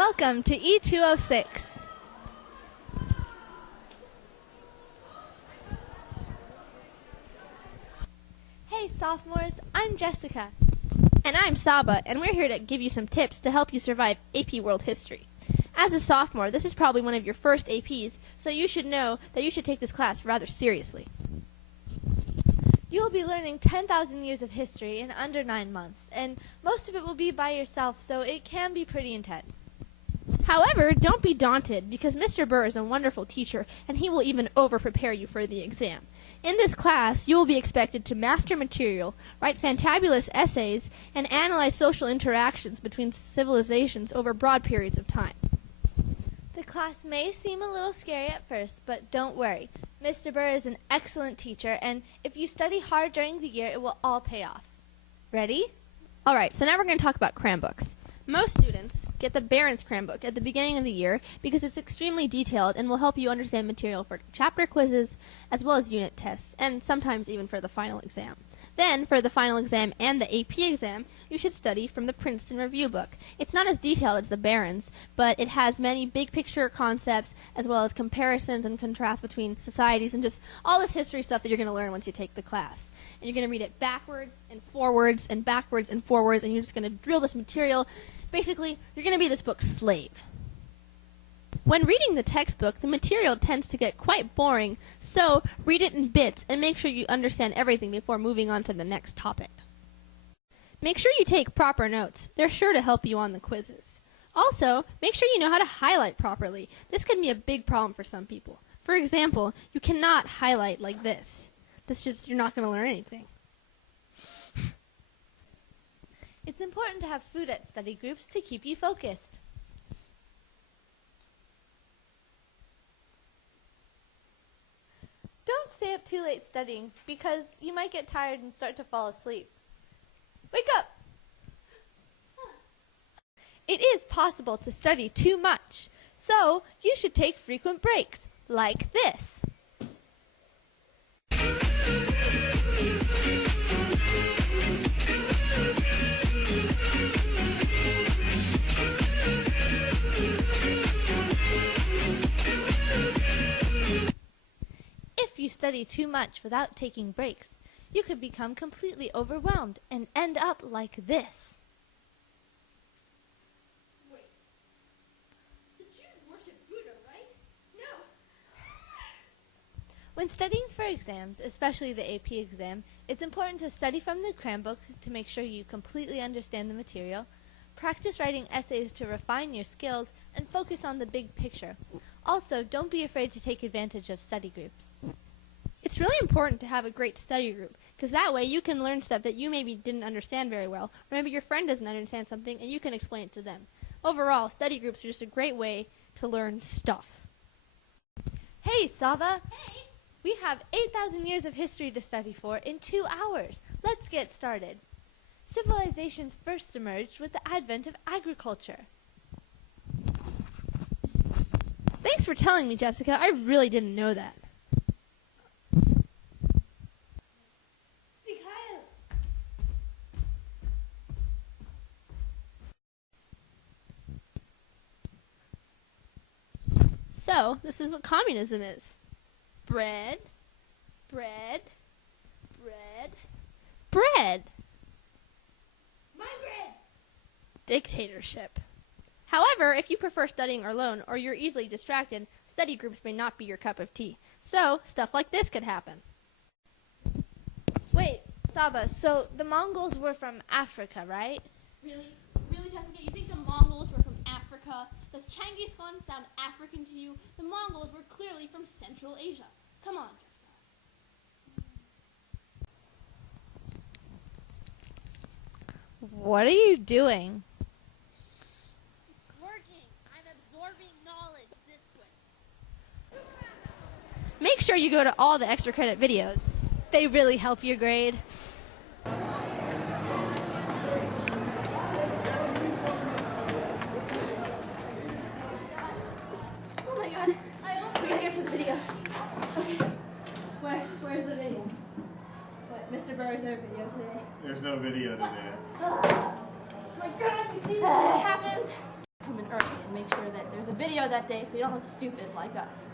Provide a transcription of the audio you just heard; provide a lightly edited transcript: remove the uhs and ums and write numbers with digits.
Welcome to E206. Hey sophomores, I'm Jessica. And I'm Saba, and we're here to give you some tips to help you survive AP World History. As a sophomore, this is probably one of your first APs, so you should know that you should take this class rather seriously. You will be learning 10,000 years of history in under 9 months, and most of it will be by yourself, so it can be pretty intense. However, don't be daunted, because Mr. Burr is a wonderful teacher, and he will even over-prepare you for the exam. In this class, you will be expected to master material, write fantabulous essays, and analyze social interactions between civilizations over broad periods of time. The class may seem a little scary at first, but don't worry. Mr. Burr is an excellent teacher, and if you study hard during the year, it will all pay off. Ready? Alright, so now we're going to talk about cram books. Most students get the Barron's Cram Book at the beginning of the year because it's extremely detailed and will help you understand material for chapter quizzes as well as unit tests, and sometimes even for the final exam. Then, for the final exam and the AP exam, you should study from the Princeton Review Book. It's not as detailed as the Barron's, but it has many big picture concepts as well as comparisons and contrasts between societies and just all this history stuff that you're going to learn once you take the class. And you're going to read it backwards and forwards and backwards and forwards, and you're just going to drill this material. Basically, you're going to be this book's slave. When reading the textbook, the material tends to get quite boring, so read it in bits and make sure you understand everything before moving on to the next topic. Make sure you take proper notes. They're sure to help you on the quizzes. Also, make sure you know how to highlight properly. This can be a big problem for some people. For example, you cannot highlight like this. You're not going to learn anything. It's important to have food at study groups to keep you focused. Don't stay up too late studying because you might get tired and start to fall asleep. Wake up! It is possible to study too much, so you should take frequent breaks, like this. If you study too much without taking breaks, you could become completely overwhelmed and end up like this. Wait. The Jews worship Buddha, right? No. When studying for exams, especially the AP exam, it's important to study from the cram book to make sure you completely understand the material, practice writing essays to refine your skills, and focus on the big picture. Also, don't be afraid to take advantage of study groups. It's really important to have a great study group, because that way you can learn stuff that you maybe didn't understand very well, or maybe your friend doesn't understand something and you can explain it to them. Overall, study groups are just a great way to learn stuff. Hey, Saba! Hey! We have 8,000 years of history to study for in 2 hours. Let's get started. Civilizations first emerged with the advent of agriculture. Thanks for telling me, Jessica. I really didn't know that. So, this is what communism is. Bread, bread, bread, bread. My bread! Dictatorship. However, if you prefer studying alone or you're easily distracted, study groups may not be your cup of tea. So, stuff like this could happen. Wait, Saba, so the Mongols were from Africa, right? Really? Really, Jessica? You think the Mongols were from Africa? Does Genghis Khan sound African to you? The Mongols were clearly from Central Asia. Come on, Jessica. What are you doing? It's working. I'm absorbing knowledge this way. Make sure you go to all the extra credit videos. They really help your grade. Oh my god. We gotta get some video. Okay. Where's the video? What, Mr. Burr, is there a video today? There's no video today. Oh my god, you see this? What happens? Come in early and make sure that there's a video that day so you don't look stupid like us.